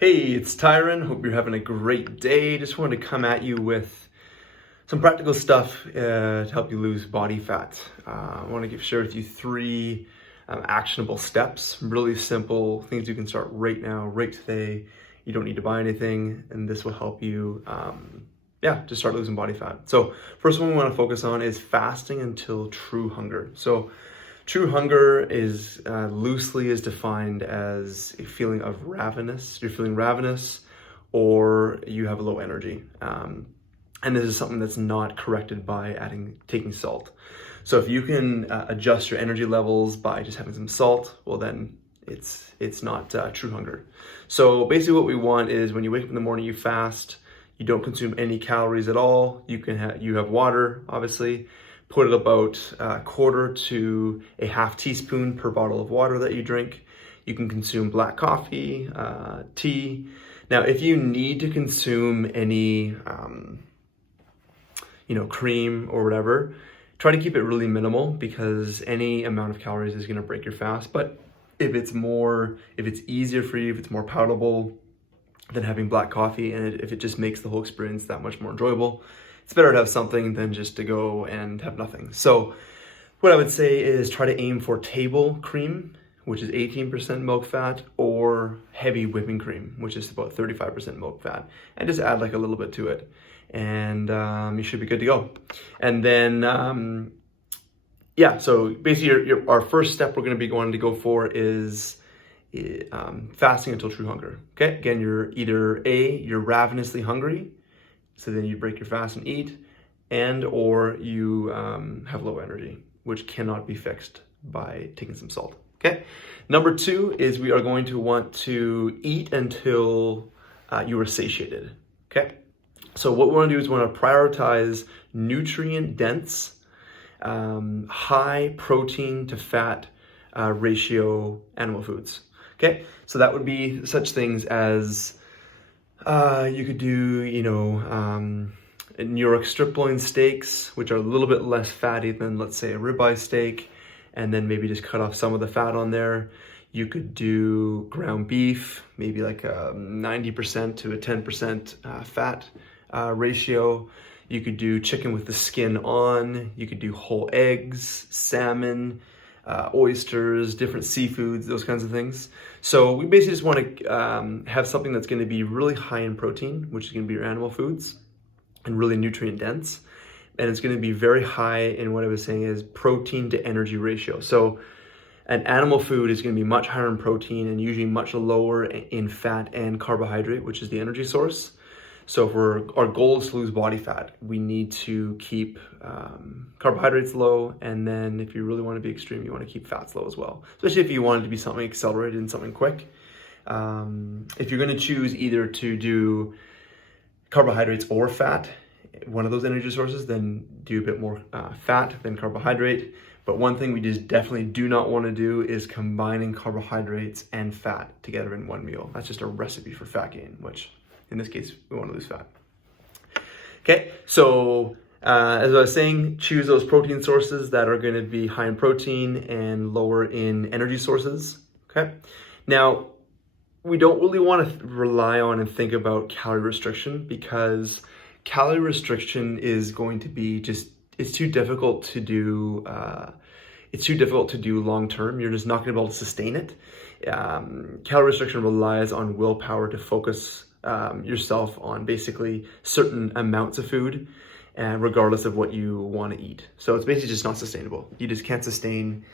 Hey, it's Tyron. Hope you're having a great day. Just wanted to come at you with some practical stuff to help you lose body fat. I want to share with you three actionable steps, really simple things you can start right now, right today. You don't need to buy anything, and this will help you, just start losing body fat. So first one we want to focus on is fasting until true hunger. So true hunger is loosely is defined as a feeling of ravenous. You're feeling ravenous or you have low energy. And this is something that's not corrected by taking salt. So if you can adjust your energy levels by just having some salt, well then it's not true hunger. So basically what we want is when you wake up in the morning, you fast, you don't consume any calories at all. You have water, obviously. Put it about a quarter to a half teaspoon per bottle of water that you drink. You can consume black coffee, tea. Now, if you need to consume any, cream or whatever, try to keep it really minimal because any amount of calories is going to break your fast. But if it's easier for you, if it's more palatable than having black coffee, and if it just makes the whole experience that much more enjoyable, it's better to have something than just to go and have nothing. So what I would say is try to aim for table cream, which is 18% milk fat, or heavy whipping cream, which is about 35% milk fat, and just add like a little bit to it. And you should be good to go. And then, so basically our first step we're gonna be going to go for is fasting until true hunger. Okay, again, you're ravenously hungry, so then you break your fast and eat, or you have low energy, which cannot be fixed by taking some salt. Okay. Number two is we are going to want to eat until you are satiated. Okay. So what we want to do is we want to prioritize nutrient-dense, high protein to fat ratio animal foods. Okay. So that would be such things as you could do, New York strip loin steaks, which are a little bit less fatty than, let's say, a ribeye steak, and then maybe just cut off some of the fat on there. You could do ground beef, maybe like a 90% to a 10% fat ratio. You could do chicken with the skin on. You could do whole eggs, salmon, oysters, different seafoods, those kinds of things. So we basically just want to have something that's going to be really high in protein, which is going to be your animal foods, and really nutrient dense. And it's going to be very high in what I was saying is protein to energy ratio. So an animal food is going to be much higher in protein and usually much lower in fat and carbohydrate, which is the energy source. So if our goal is to lose body fat, we need to keep carbohydrates low, and then if you really want to be extreme, you want to keep fats low as well, especially if you want it to be something accelerated and something quick. If you're going to choose either to do carbohydrates or fat, one of those energy sources, then do a bit more fat than carbohydrate. But one thing we just definitely do not want to do is combining carbohydrates and fat together in one meal. That's just a recipe for fat gain, which in this case, we want to lose fat. Okay, so as I was saying, choose those protein sources that are going to be high in protein and lower in energy sources. Okay, now we don't really want to rely on and think about calorie restriction because calorie restriction is going to be it's too difficult to do. It's too difficult to do long term. You're just not going to be able to sustain it. Calorie restriction relies on willpower to focus yourself on basically certain amounts of food, and regardless of what you want to eat. So it's basically just not sustainable. You just can't sustain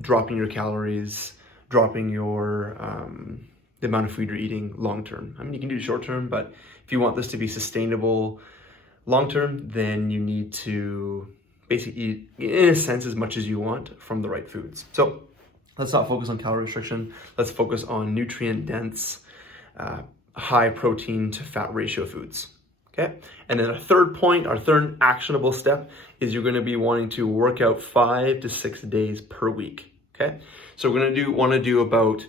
dropping your calories, dropping your the amount of food you're eating long term. I mean, you can do it short term, but if you want this to be sustainable long term, then you need to basically eat, in a sense, as much as you want from the right foods. So let's not focus on calorie restriction. Let's focus on nutrient dense, high protein to fat ratio foods. Okay. And then our third actionable step is you're going to be wanting to work out 5 to 6 days per week. Okay. So we're going to want to do about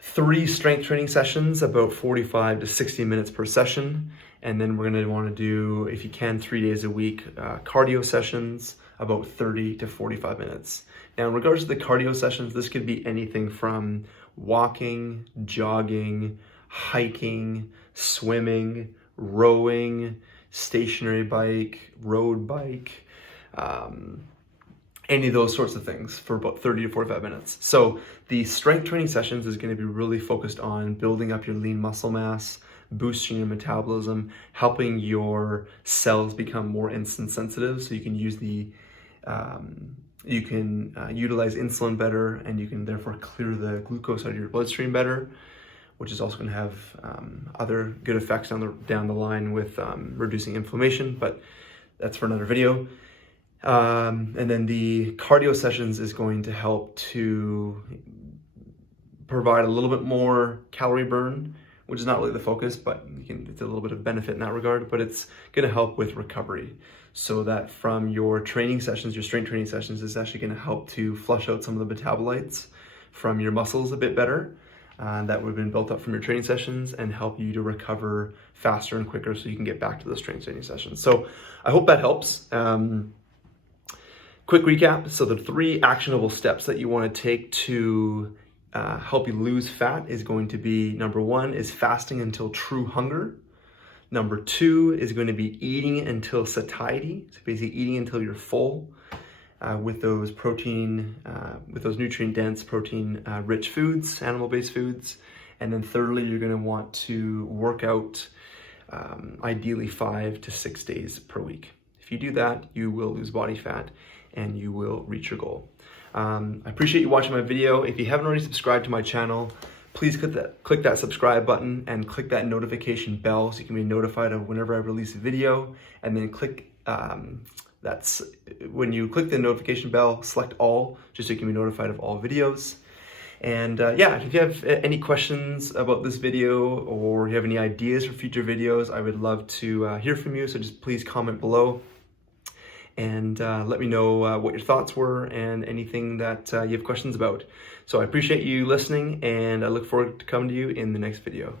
3 strength training sessions, about 45 to 60 minutes per session. And then we're going to want to do, if you can, 3 days a week, cardio sessions, about 30 to 45 minutes. Now, in regards to the cardio sessions, this could be anything from walking, jogging, hiking, swimming, rowing, stationary bike, road bike, any of those sorts of things for about 30 to 45 minutes. So the strength training sessions is going to be really focused on building up your lean muscle mass, boosting your metabolism, helping your cells become more insulin sensitive, so you can use utilize insulin better, and you can therefore clear the glucose out of your bloodstream better, which is also going to have other good effects down the line with reducing inflammation, but that's for another video. And then the cardio sessions is going to help to provide a little bit more calorie burn, which is not really the focus, but it's a little bit of benefit in that regard, but it's going to help with recovery. So that from your training sessions, your strength training sessions, is actually going to help to flush out some of the metabolites from your muscles a bit better that would have been built up from your training sessions, and help you to recover faster and quicker so you can get back to those strength training sessions. So I hope that helps. Quick recap. So the 3 actionable steps that you want to take to help you lose fat is going to be, number 1 is fasting until true hunger. Number 2 is going to be eating until satiety. So basically eating until you're full with those nutrient-dense, protein-rich foods, animal-based foods. And then thirdly, you're going to want to work out ideally 5 to 6 days per week. If you do that, you will lose body fat and you will reach your goal. I appreciate you watching my video. If you haven't already subscribed to my channel, please click that subscribe button and click that notification bell so you can be notified of whenever I release a video. And then when you click the notification bell, select all, just so you can be notified of all videos. And yeah, if you have any questions about this video, or you have any ideas for future videos, I would love to hear from you. So just please comment below and let me know what your thoughts were and anything that you have questions about. So I appreciate you listening, and I look forward to coming to you in the next video.